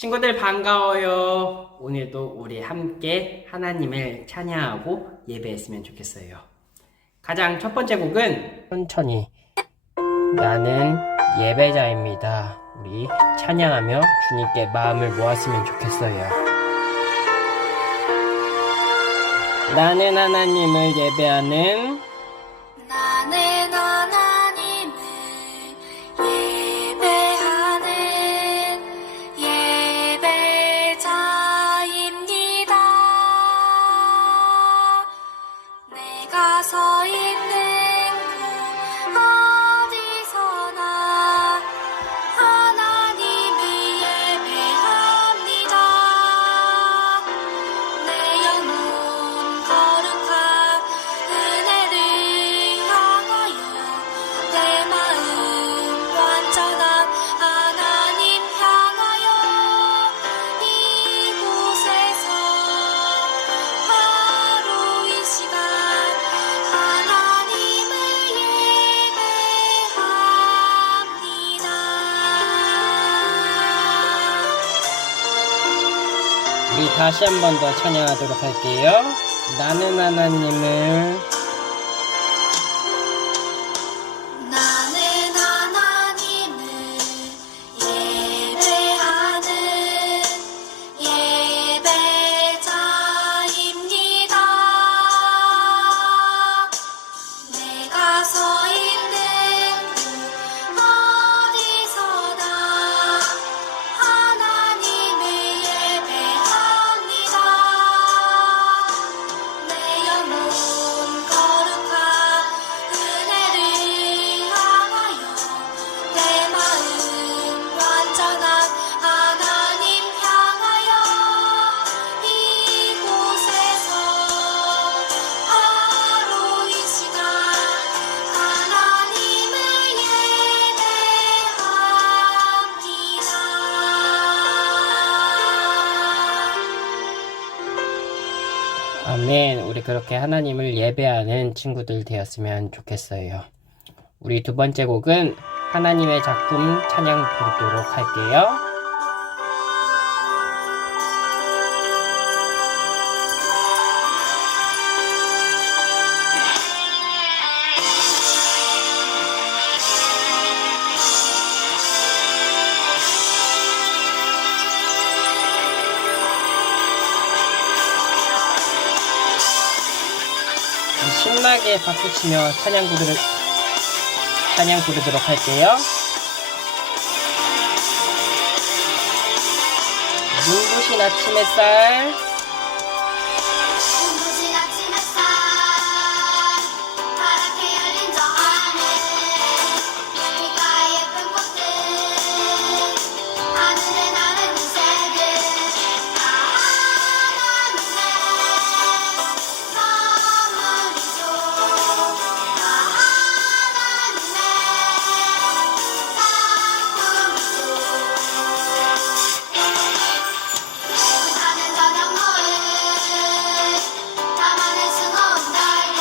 친구들 반가워요. 오늘도 우리 함께 하나님을 찬양하고 예배했으면 좋겠어요. 가장 첫 번째 곡은 천천히 나는 예배자입니다. 우리 찬양하며 주님께 마음을 모았으면 좋겠어요. 나는 하나님을 예배하는 나는 하나님을 예배하는 예배자입니다. 내가 서 있는 곳 어디서나 하나님을 예배합니다. 내 영혼 거룩한 은혜를 향하여 내 마음 완전한 하나님 향하여 이곳에서 바로 이 시간 하나님을 예배합니다. 우리 다시 한 번 더 찬양하도록 할게요. 나는 하나님을 나는 하나님을 예배하는 예배자입니다. 내가 서 있는 곳 어디서나 하나님을 예배합니다. 내 영혼 거룩한 은혜를 향하여 내 마음 완전한 하나님 향하여 이곳에서 바로 이 시간 하나님을 예배합니다. 아멘. 우리 그렇게 하나님을 예배하는 친구들 되었으면 좋겠어요. 우리 두 번째 곡은 하나님의 작품 찬양 부르도록 할게요. 신나게 박수치며 찬양 부르도록 할게요. 눈부신 아침 햇살 눈부신 아침 햇살 파랗게 열린 저 하늘 빛깔 예쁜 꽃들 하늘에 나르는 새들 다 하나님의 선물이죠. 다 하나님의 작품이죠. 하는 저녁 노을 밤하늘 수놓은 달들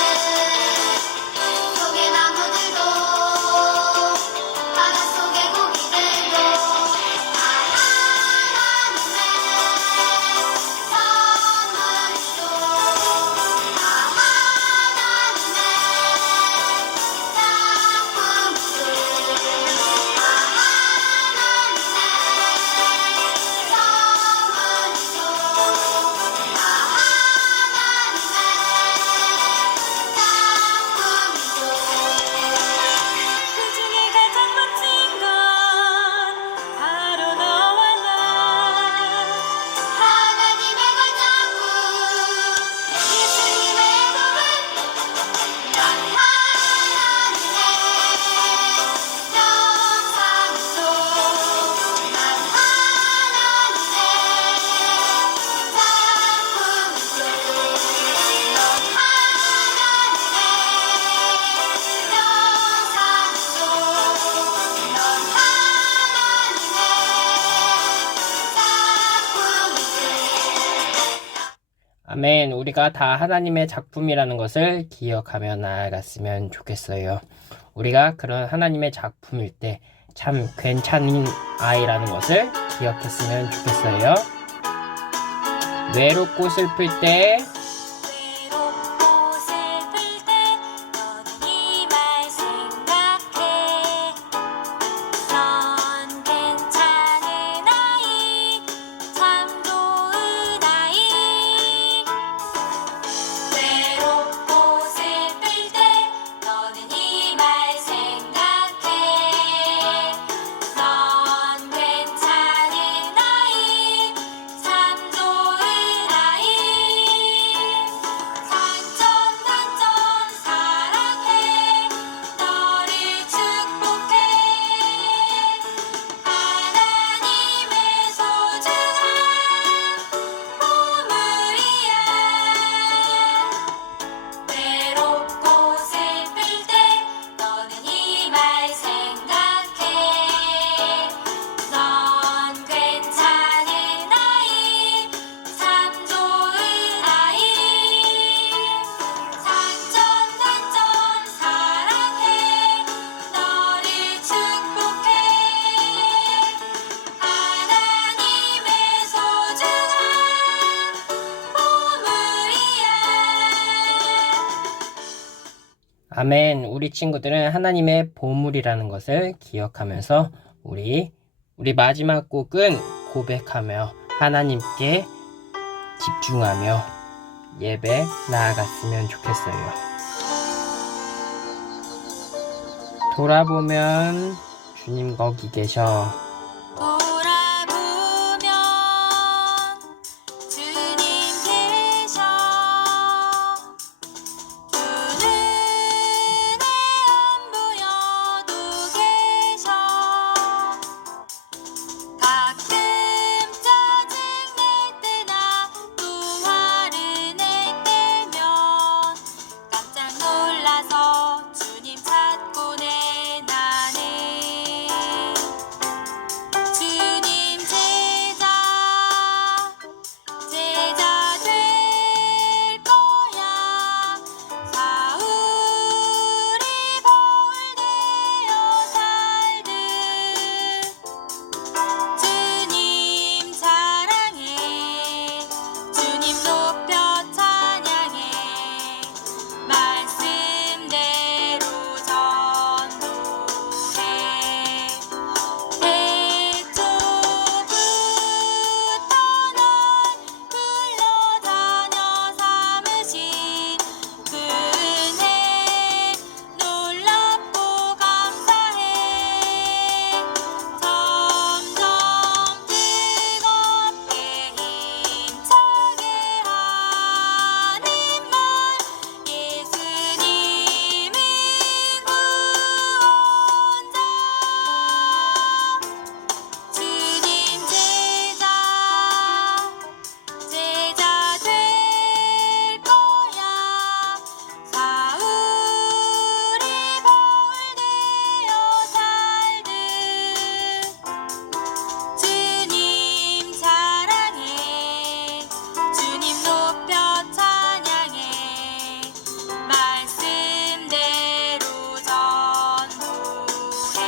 속의 나무들도 바닷속의 고기들도 다 하나님의 선물이죠. 다 하나님의 작품이죠. 다 그 중에 가장 멋진 건 바로 너와 나 하나님의 걸작품 예수님의 복음 넌 하나님의 영상이죠. 난 하나님의 작품이죠. 넌 하나님의 영상이죠. 넌 하나님의 작품이죠. 아멘. 우리가 다 하나님의 작품이라는 것을 기억하며 나아갔으면 좋겠어요. 우리가 그런 하나님의 작품일 때 참 괜찮은 아이라는 것을 기억했으면 좋겠어요. 외롭고 슬플 때 외롭고 슬플 때 너는 이 말 생각해. 넌 괜찮은 아이, 참 좋은 아이. 외롭고 슬플 때 너는 이 말 생각해. 넌 괜찮은 아이, 참 좋은 아이. 산천단천 사랑해. 너를 축복해. 하나님의 소중한 보물이야. 외롭고 슬플 때 너는 이 말 생각해. 넌 괜찮은 아이, 참 좋은 아이. 산천단천 사랑해. 너를 축복해. 하나님의 소중한 보물이야. 아멘. 우리 친구들은 하나님의 보물이라는 것을 기억하면서 우리 마지막 곡은 고백하며 하나님께 집중하며 예배 나아갔으면 좋겠어요. 돌아보면 주님 거기 계셔. 돌아보면 주님 계셔. 두 눈에 안 보여도 계셔. 가끔 짜증낼 때나 또 화를 낼 때면 깜짝 놀라서 주님 찾곤 해 나는. 주님 제자 될 거야. 사울이 바울 되어 살듯. 주님 사랑해. 주님 높여 찬양해. 말씀대로 전도해. 태초부터 널 불러다녀 삼으신 그 은혜 놀랍고 감사해. 점점 뜨겁게 힘차게 하는 말. 예수님은 구원자. 주님 제자 될 거야. 사울이 바울 되어 살듯. 주님 사랑해. 주님 높여 찬양해. 말씀대로 전도해.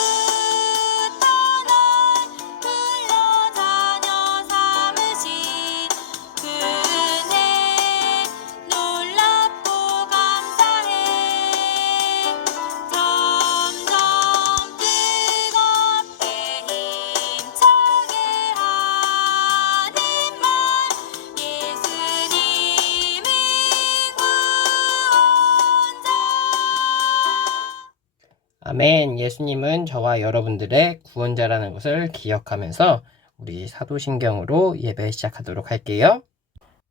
태초부터 널 불러다녀 삼으신 그 은혜 놀랍고 감사해. 점점 뜨겁게 힘차게 하는 말. 예수님은 구원자. 아멘. 예수님은 저와 여러분들의 구원자라는 것을 기억하면서 우리 사도신경으로 예배 시작하도록 할게요.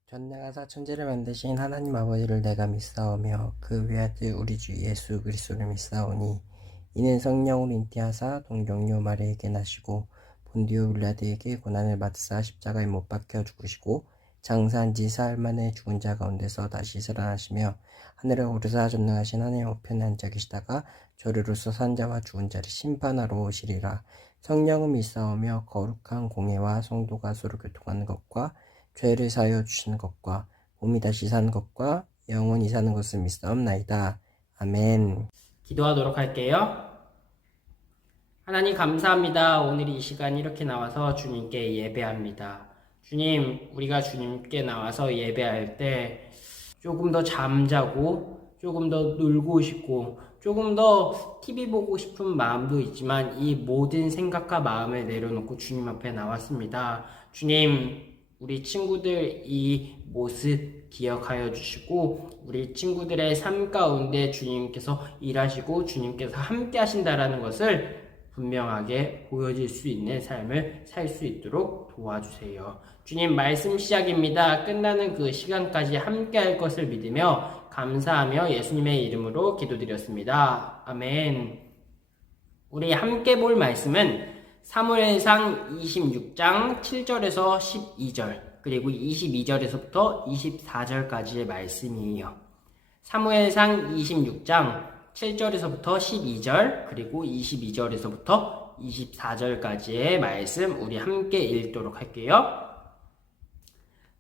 전능하사 천지를 만드신 하나님 아버지를 내가 믿사오며 그 외아들 우리 주 예수 그리스도를 믿사오니 이는 성령으로 잉태하사 동정녀 마리아에게 나시고 본디오 빌라드에게 고난을 받으사 십자가에 못 박혀 죽으시고 장사한 지 사흘 만에 죽은 자 가운데서 다시 살아나시며 하늘에 오르사 전능하신 하나님 우편에 앉아 계시다가 저리로서 산 자와 죽은 자를 심판하러 오시리라. 성령은 믿사오며 거룩한 공예와 성도가 서로 교통하는 것과 죄를 사하여 주시는 것과 몸이 다시 사는 것과 영원히 사는 것을 믿사옵나이다. 아멘. 기도하도록 할게요. 하나님 감사합니다. 오늘 이 시간 이렇게 나와서 주님께 예배합니다. 주님, 우리가 주님께 나와서 예배할 때 조금 더 잠자고 조금 더 놀고 싶고 조금 더 TV 보고 싶은 마음도 있지만 이 모든 생각과 마음을 내려놓고 주님 앞에 나왔습니다. 주님, 우리 친구들 이 모습 기억하여 주시고 우리 친구들의 삶 가운데 주님께서 일하시고 주님께서 함께 하신다라는 것을 분명하게 보여질 수 있는 삶을 살 수 있도록 도와주세요. 주님, 말씀 시작입니다. 끝나는 그 시간까지 함께 할 것을 믿으며 감사하며 예수님의 이름으로 기도드렸습니다. 아멘. 우리 함께 볼 말씀은 사무엘상 26장 7절에서 12절 그리고 22절에서부터 24절까지의 말씀이에요. 사무엘상 26장 7절에서부터 12절 그리고 22절에서부터 24절까지의 말씀 우리 함께 읽도록 할게요.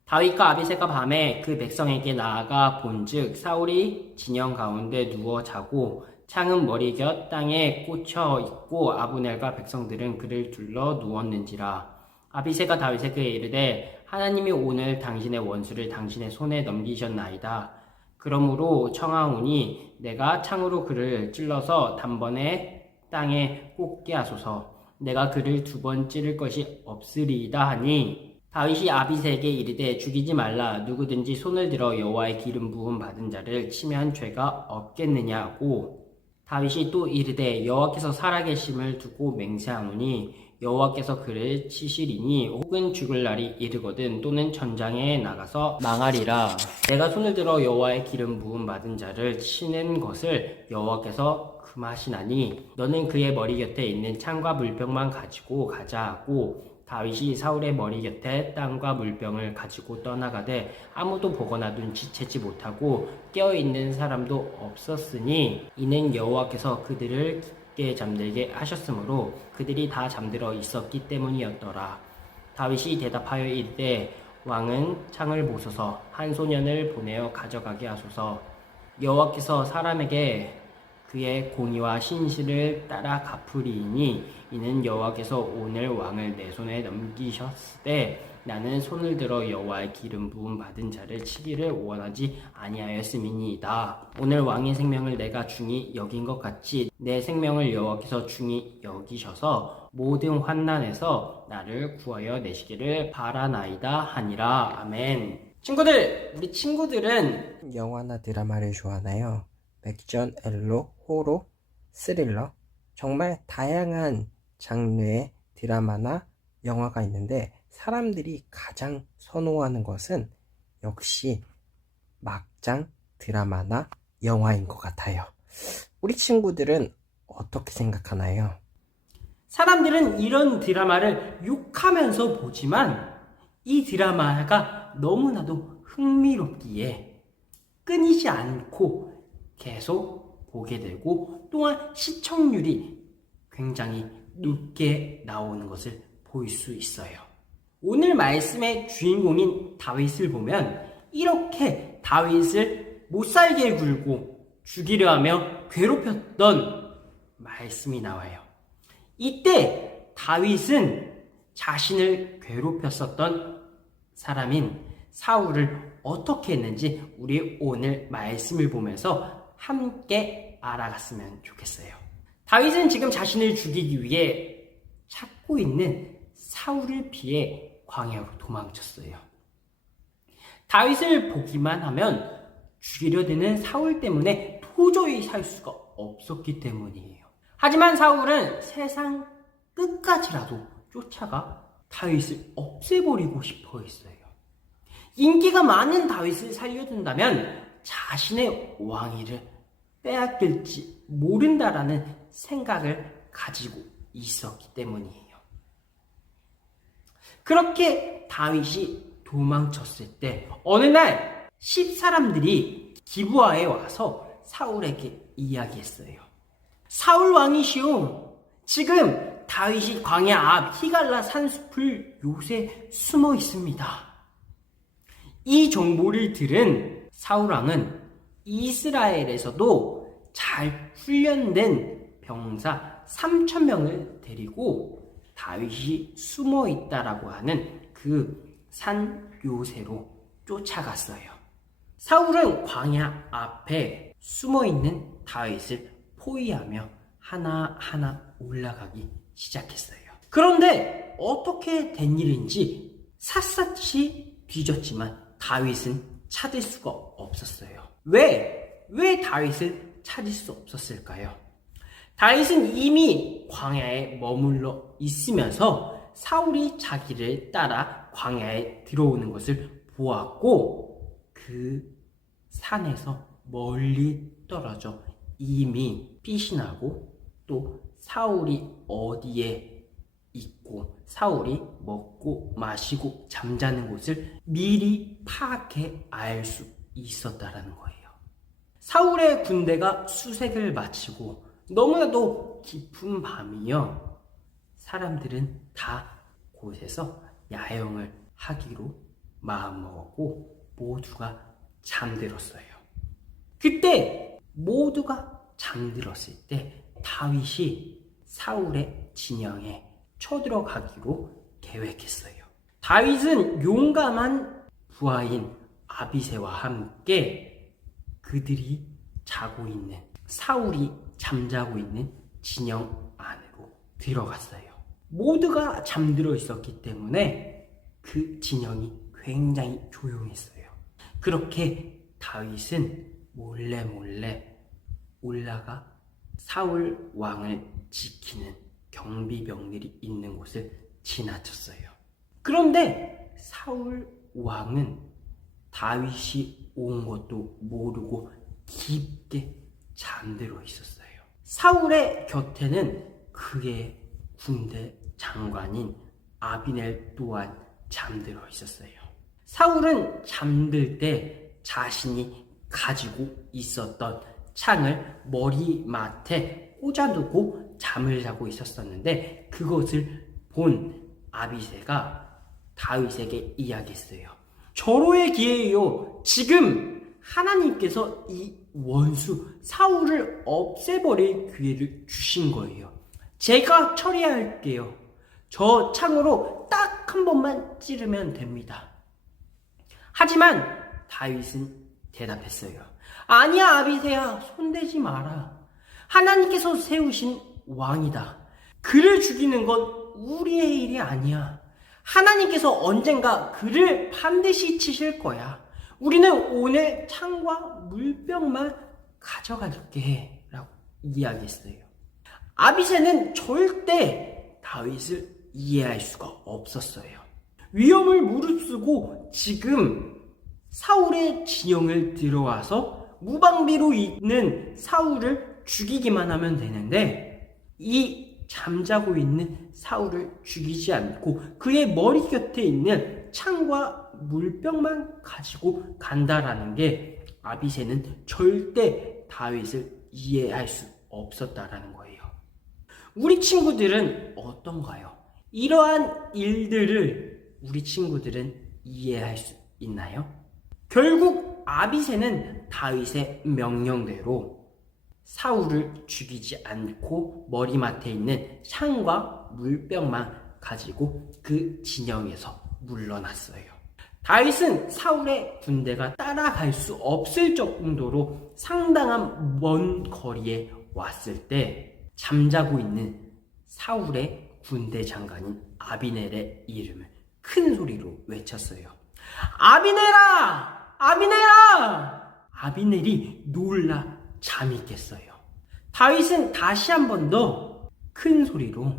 다윗과 아비새가 밤에 그 백성에게 나아가 본즉 사울이 진영 가운데 누워 자고 창은 머리 곁 땅에 꽂혀 있고 아브넬과 백성들은 그를 둘러 누웠는지라. 아비새가 다윗에게 이르되 하나님이 오늘 당신의 원수를 당신의 손에 넘기셨나이다. 그러므로 청하오니 내가 창으로 그를 찔러서 단번에 땅에 꽂게 하소서. 내가 그를 두 번 찌를 것이 없으리이다 하니 다윗이 아비새에게 이르되 죽이지 말라. 누구든지 손을 들어 여호와의 기름 부음 받은 자를 치면 죄가 없겠느냐고. 다윗이 또 이르되 여호와께서 살아계심을 두고 맹세하노니 여호와께서 그를 치시리니 혹은 죽을 날이 이르거든 또는 전장에 나가서 망하리라. 내가 손을 들어 여호와의 기름 부음 받은 자를 치는 것을 여호와께서 금하시나니 너는 그의 머리 곁에 있는 창과 물병만 가지고 가자 하고 다윗이 사울의 머리 곁에 땅과 물병을 가지고 떠나가되 아무도 보거나 눈치채지 못하고 깨어있는 사람도 없었으니 이는 여호와께서 그들을 깊게 잠들게 하셨으므로 그들이 다 잠들어 있었기 때문이었더라. 다윗이 대답하여 이르되 왕은 창을 보소서. 한 소년을 보내어 가져가게 하소서. 여호와께서 사람에게 그의 공의와 신실을 따라 갚으리니 이는 여호와께서 오늘 왕을 내 손에 넘기셨을 때 나는 손을 들어 여호와의 기름 부음 받은 자를 치기를 원하지 아니하였음이니이다. 오늘 왕의 생명을 내가 중히 여긴 것 같이 내 생명을 여호와께서 중히 여기셔서 모든 환난에서 나를 구하여 내시기를 바라나이다 하니라. 아멘. 친구들, 우리 친구들은 영화나 드라마를 좋아하나요? 액션, 엘로, 호러, 스릴러 정말 다양한 장르의 드라마나 영화가 있는데 사람들이 가장 선호하는 것은 역시 막장 드라마나 영화인 것 같아요. 우리 친구들은 어떻게 생각하나요? 사람들은 이런 드라마를 욕하면서 보지만 이 드라마가 너무나도 흥미롭기에 끊이지 않고 계속 보게 되고 또한 시청률이 굉장히 높게 나오는 것을 볼 수 있어요. 오늘 말씀의 주인공인 다윗을 보면 이렇게 다윗을 못살게 굴고 죽이려 하며 괴롭혔던 말씀이 나와요. 이때 다윗은 자신을 괴롭혔었던 사람인 사울을 어떻게 했는지 우리 오늘 말씀을 보면서 함께 알아갔으면 좋겠어요. 다윗은 지금 자신을 죽이기 위해 찾고 있는 사울을 피해 광야로 도망쳤어요. 다윗을 보기만 하면 죽이려 드는 사울 때문에 도저히 살 수가 없었기 때문이에요. 하지만 사울은 세상 끝까지라도 쫓아가 다윗을 없애버리고 싶어 했어요. 인기가 많은 다윗을 살려둔다면 자신의 왕위를 빼앗길지 모른다라는 생각을 가지고 있었기 때문이에요. 그렇게 다윗이 도망쳤을 때 어느 날 10사람들이 기브아에 와서 사울에게 이야기했어요. 사울 왕이시오. 지금 다윗이 광야 앞 히갈라 산숲을 요새 숨어 있습니다. 이 정보를 들은 사울 왕은 이스라엘에서도 잘 훈련된 병사 3,000명을 데리고 다윗이 숨어 있다라고 하는 그 산 요새로 쫓아갔어요. 사울은 광야 앞에 숨어 있는 다윗을 포위하며 하나하나 올라가기 시작했어요. 그런데 어떻게 된 일인지 샅샅이 뒤졌지만 다윗은 찾을 수가 없었어요. 왜 다윗을 찾을 수 없었을까요? 다윗은 이미 광야에 머물러 있으면서 사울이 자기를 따라 광야에 들어오는 것을 보았고 그 산에서 멀리 떨어져 이미 피신하고 또 사울이 어디에 있고 사울이 먹고 마시고 잠자는 곳을 미리 파악해 알 수 있었다라는 거예요. 사울의 군대가 수색을 마치고 너무나도 깊은 밤이요. 사람들은 다 곳에서 야영을 하기로 마음먹었고 모두가 잠들었어요. 그때 모두가 잠들었을 때 다윗이 사울의 진영에 쳐들어가기로 계획했어요. 다윗은 용감한 부하인 아비새와 함께 그들이 자고 있는 사울이 잠자고 있는 진영 안으로 들어갔어요. 모두가 잠들어 있었기 때문에 그 진영이 굉장히 조용했어요. 그렇게 다윗은 몰래 올라가 사울 왕을 지키는 경비병들이 있는 곳을 지나쳤어요. 그런데 사울 왕은 다윗이 온 것도 모르고 깊게 잠들어 있었어요. 사울의 곁에는 그의 군대 장관인 아비넬 또한 잠들어 있었어요. 사울은 잠들 때 자신이 가지고 있었던 창을 머리맡에 꽂아두고 잠을 자고 있었었는데 그것을 본 아비새가 다윗에게 이야기했어요. 절호의 기회예요. 지금 하나님께서 이 원수 사울을 없애버릴 기회를 주신 거예요. 제가 처리할게요. 저 창으로 딱 한 번만 찌르면 됩니다. 하지만 다윗은 대답했어요. 아니야 아비새야, 손대지 마라. 하나님께서 세우신 왕이다. 그를 죽이는 건 우리의 일이 아니야. 하나님께서 언젠가 그를 반드시 치실 거야. 우리는 오늘 창과 물병만 가져갈게 라고 이야기했어요. 아비새는 절대 다윗을 이해할 수가 없었어요. 위험을 무릅쓰고 지금 사울의 진영을 들어와서 무방비로 있는 사울을 죽이기만 하면 되는데 이 잠자고 있는 사울을 죽이지 않고 그의 머리 곁에 있는 창과 물병만 가지고 간다라는 게 아비새는 절대 다윗을 이해할 수 없었다라는 거예요. 우리 친구들은 어떤가요? 이러한 일들을 우리 친구들은 이해할 수 있나요? 결국 아비새는 다윗의 명령대로 사울을 죽이지 않고 머리맡에 있는 창과 물병만 가지고 그 진영에서 물러났어요. 다윗은 사울의 군대가 따라갈 수 없을 정도로 상당한 먼 거리에 왔을 때 잠자고 있는 사울의 군대 장관인 아비넬의 이름을 큰 소리로 외쳤어요. 아비넬아! 아비넬아! 아비넬이 놀라 잠이 깼어요. 다윗은 다시 한 번 더 큰 소리로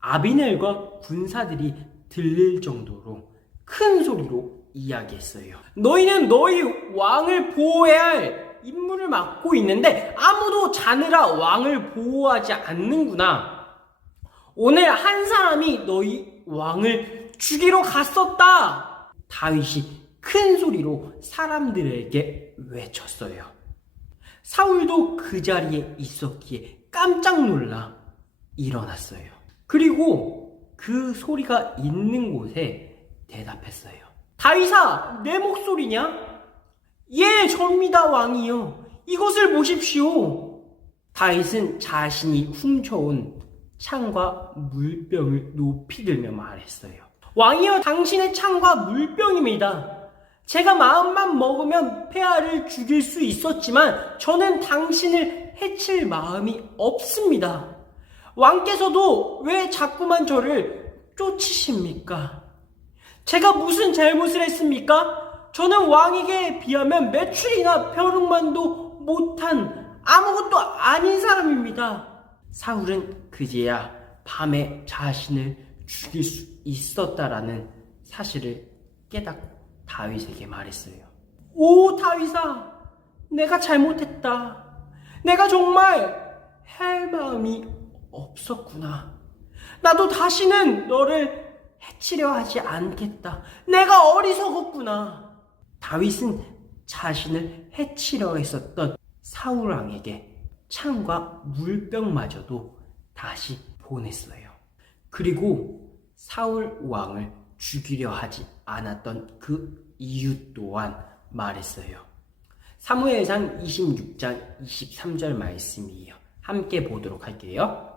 아비넬과 군사들이 들릴 정도로 큰 소리로 이야기했어요. 너희는 너희 왕을 보호해야 할 임무를 맡고 있는데 아무도 자느라 왕을 보호하지 않는구나. 오늘 한 사람이 너희 왕을 죽이러 갔었다. 다윗이 큰 소리로 사람들에게 외쳤어요. 사울도 그 자리에 있었기에 깜짝 놀라 일어났어요. 그리고 그 소리가 있는 곳에 대답했어요. 다윗아, 내 목소리냐? 예, 접니다 왕이요. 이것을 보십시오. 다윗은 자신이 훔쳐온 창과 물병을 높이 들며 말했어요. 왕이여, 당신의 창과 물병입니다. 제가 마음만 먹으면 폐하를 죽일 수 있었지만 저는 당신을 해칠 마음이 없습니다. 왕께서도 왜 자꾸만 저를 쫓으십니까? 제가 무슨 잘못을 했습니까? 저는 왕에게 비하면 매출이나 벼룩만도 못한 아무것도 아닌 사람입니다. 사울은 그제야 밤에 자신을 죽일 수 있었다라는 사실을 깨닫고 다윗에게 말했어요. 오 다윗아, 내가 잘못했다. 내가 정말 할 마음이 없었구나. 나도 다시는 너를 해치려 하지 않겠다. 내가 어리석었구나. 다윗은 자신을 해치려 했었던 사울 왕에게 창과 물병마저도 다시 보냈어요. 그리고 사울 왕을 죽이려 하지 않았던 그 이유 또한 말했어요. 사무엘상 26장 23절 말씀이에요. 함께 보도록 할게요.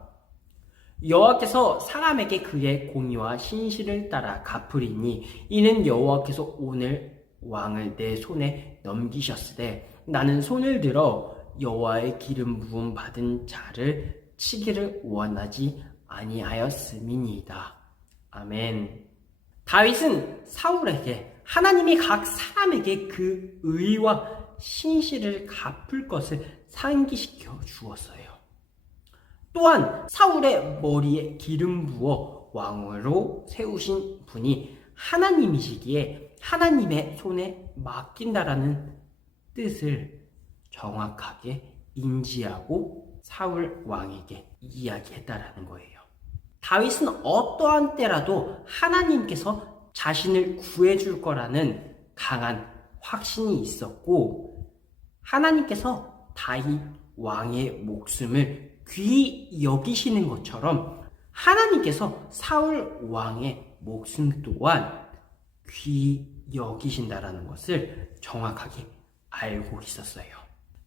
여호와께서 사람에게 그의 공의와 신실을 따라 갚으리니 이는 여호와께서 오늘 왕을 내 손에 넘기셨으되 나는 손을 들어 여호와의 기름 부음 받은 자를 치기를 원하지 아니하였음이니이다. 아멘. 다윗은 사울에게 하나님이 각 사람에게 그 의와 신실을 갚을 것을 상기시켜 주었어요. 또한 사울의 머리에 기름 부어 왕으로 세우신 분이 하나님이시기에 하나님의 손에 맡긴다라는 뜻을 정확하게 인지하고 사울 왕에게 이야기했다라는 거예요. 다윗은 어떠한 때라도 하나님께서 자신을 구해줄 거라는 강한 확신이 있었고 하나님께서 다윗 왕의 목숨을 귀히 여기시는 것처럼 하나님께서 사울 왕의 목숨 또한 귀히 여기신다라는 것을 정확하게 알고 있었어요.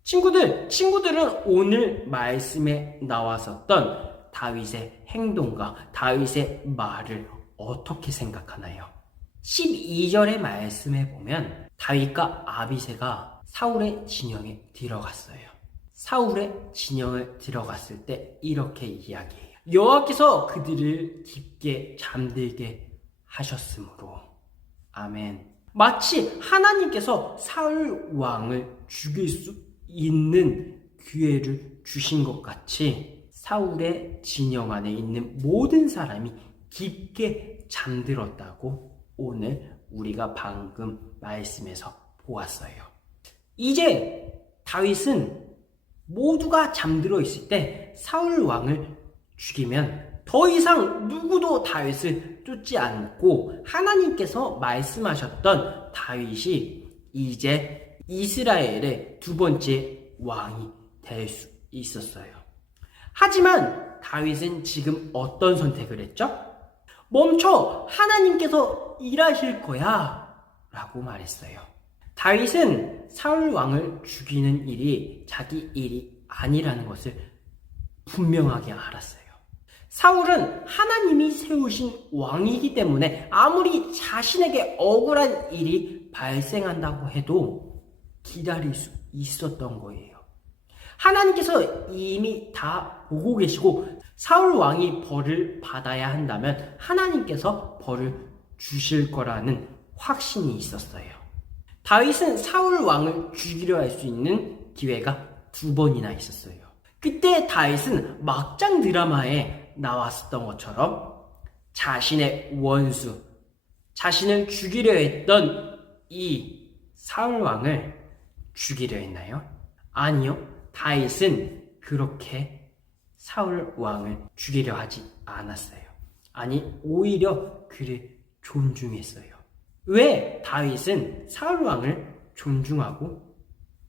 친구들은 오늘 말씀에 나왔었던 다윗의 행동과 다윗의 말을 어떻게 생각하나요? 12절의 말씀에 보면 다윗과 아비새가 사울의 진영에 들어갔어요. 사울의 진영을 들어갔을 때 이렇게 이야기해요. 여호와께서 그들을 깊게 잠들게 하셨으므로. 아멘. 마치 하나님께서 사울 왕을 죽일 수 있는 기회를 주신 것 같이 사울의 진영 안에 있는 모든 사람이 깊게 잠들었다고 오늘 우리가 방금 말씀에서 보았어요. 이제 다윗은 모두가 잠들어 있을 때 사울 왕을 죽이면 더 이상 누구도 다윗을 쫓지 않고 하나님께서 말씀하셨던 다윗이 이제 이스라엘의 두 번째 왕이 될 수 있었어요. 하지만 다윗은 지금 어떤 선택을 했죠? 멈춰! 하나님께서 일하실 거야! 라고 말했어요. 다윗은 사울 왕을 죽이는 일이 자기 일이 아니라는 것을 분명하게 알았어요. 사울은 하나님이 세우신 왕이기 때문에 아무리 자신에게 억울한 일이 발생한다고 해도 기다릴 수 있었던 거예요. 하나님께서 이미 다 보고 계시고 사울 왕이 벌을 받아야 한다면 하나님께서 벌을 주실 거라는 확신이 있었어요. 다윗은 사울 왕을 죽이려 할 수 있는 기회가 2번이나 있었어요. 그때 다윗은 막장 드라마에 나왔었던 것처럼 자신의 원수, 자신을 죽이려 했던 이 사울 왕을 죽이려 했나요? 아니요. 다윗은 그렇게 사울 왕을 죽이려 하지 않았어요. 아니, 오히려 그를 존중했어요. 왜 다윗은 사울 왕을 존중하고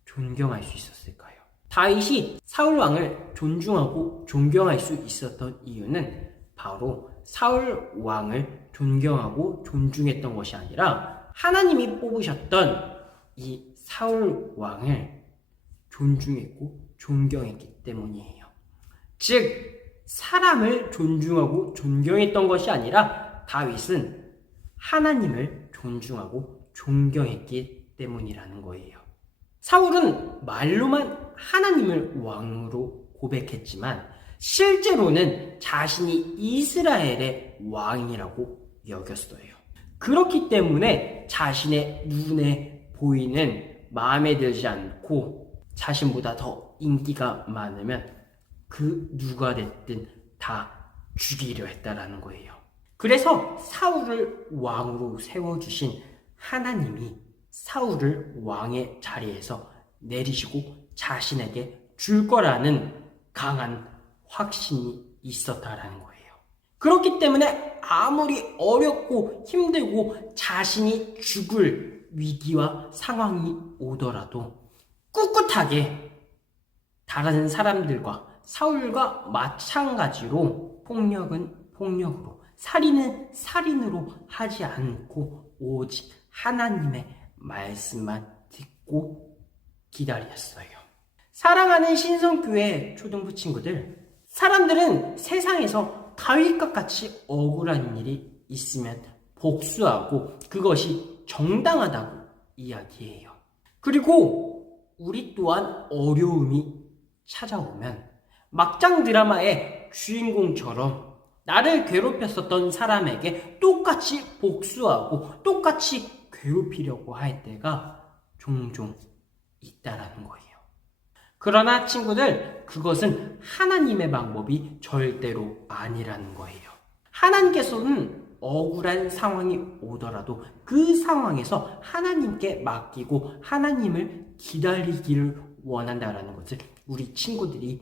존경할 수 있었을까요? 다윗이 사울 왕을 존중하고 존경할 수 있었던 이유는 바로 사울 왕을 존경하고 존중했던 것이 아니라 하나님이 뽑으셨던 이 사울 왕을 존중했고 존경했기 때문이에요. 즉 사람을 존중하고 존경했던 것이 아니라 다윗은 하나님을 존중하고 존경했기 때문이라는 거예요. 사울은 말로만 하나님을 왕으로 고백했지만 실제로는 자신이 이스라엘의 왕이라고 여겼어요. 그렇기 때문에 자신의 눈에 보이는 마음에 들지 않고 자신보다 더 인기가 많으면 그 누가 됐든 다 죽이려 했다라는 거예요. 그래서 사울을 왕으로 세워주신 하나님이 사울을 왕의 자리에서 내리시고 자신에게 줄 거라는 강한 확신이 있었다라는 거예요. 그렇기 때문에 아무리 어렵고 힘들고 자신이 죽을 위기와 상황이 오더라도 꿋꿋하게 다른 사람들과 사울과 마찬가지로 폭력은 폭력으로, 살인은 살인으로 하지 않고 오직 하나님의 말씀만 듣고 기다렸어요. 사랑하는 신성교회 초등부 친구들, 사람들은 세상에서 다윗과 같이 억울한 일이 있으면 복수하고 그것이 정당하다고 이야기해요. 그리고 우리 또한 어려움이 찾아오면 막장 드라마의 주인공처럼 나를 괴롭혔었던 사람에게 똑같이 복수하고 똑같이 괴롭히려고 할 때가 종종 있다라는 거예요. 그러나 친구들, 그것은 하나님의 방법이 절대로 아니라는 거예요. 하나님께서는 억울한 상황이 오더라도 그 상황에서 하나님께 맡기고 하나님을 기다리기를 원한다라는 것을 우리 친구들이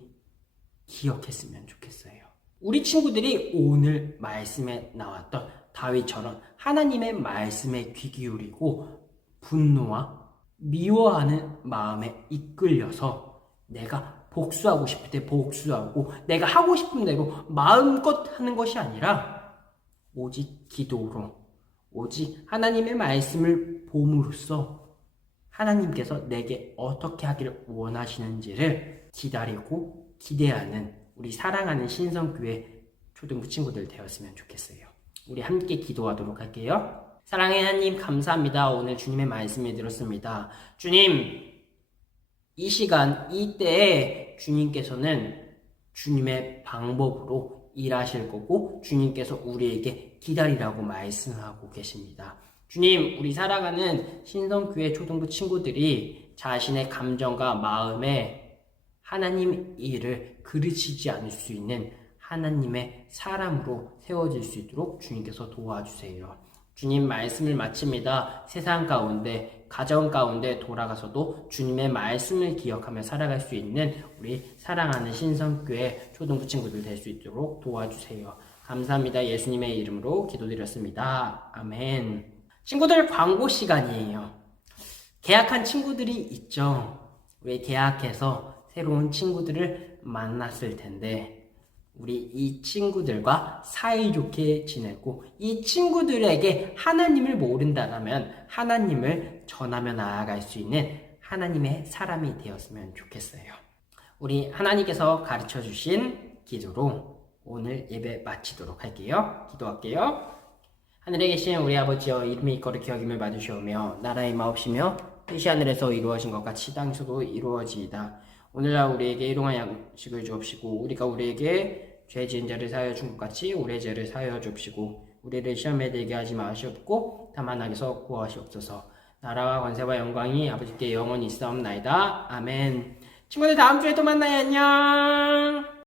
기억했으면 좋겠어요. 우리 친구들이 오늘 말씀에 나왔던 다윗처럼 하나님의 말씀에 귀 기울이고 분노와 미워하는 마음에 이끌려서 내가 복수하고 싶을 때 복수하고 내가 하고 싶은 대로 마음껏 하는 것이 아니라 오직 기도로, 오직 하나님의 말씀을 봄으로써 하나님께서 내게 어떻게 하기를 원하시는지를 기다리고 기대하는 우리 사랑하는 신성교회 초등부 친구들 되었으면 좋겠어요. 우리 함께 기도하도록 할게요. 사랑의 하나님, 감사합니다. 오늘 주님의 말씀을 들었습니다. 주님, 이 시간, 이때에 주님께서는 주님의 방법으로 일하실 거고 주님께서 우리에게 기다리라고 말씀하고 계십니다. 주님, 우리 사랑하는 신성교회 초등부 친구들이 자신의 감정과 마음에 하나님 일을 그르치지 않을 수 있는 하나님의 사람으로 세워질 수 있도록 주님께서 도와주세요. 주님, 말씀을 마칩니다. 세상 가운데, 가정 가운데 돌아가서도 주님의 말씀을 기억하며 살아갈 수 있는 우리 사랑하는 신성교회 초등부 친구들 될 수 있도록 도와주세요. 감사합니다. 예수님의 이름으로 기도드렸습니다. 아멘. 친구들, 광고 시간이에요. 계약한 친구들이 있죠. 우리 계약해서 새로운 친구들을 만났을 텐데 우리 이 친구들과 사이좋게 지내고 이 친구들에게 하나님을 모른다면 하나님을 전하며 나아갈 수 있는 하나님의 사람이 되었으면 좋겠어요. 우리 하나님께서 가르쳐 주신 기도로 오늘 예배 마치도록 할게요. 기도할게요. 하늘에 계신 우리 아버지여, 이름이 거룩히 여김을 받으시오며 나라의 마옵시며 뜻이 하늘에서 이루어진 것 같이 땅에서도 이루어지이다. 오늘날 우리에게 일용할 양식을 주옵시고 우리가 우리에게 죄 지은 자를 사하여 준 것 같이 우리의 죄를 사하여 주옵시고 우리를 시험에 들게 하지 마시옵고 다만 악에서 구하시옵소서. 나라와 권세와 영광이 아버지께 영원히 있사옵나이다. 아멘. 친구들, 다음 주에 또 만나요. 안녕.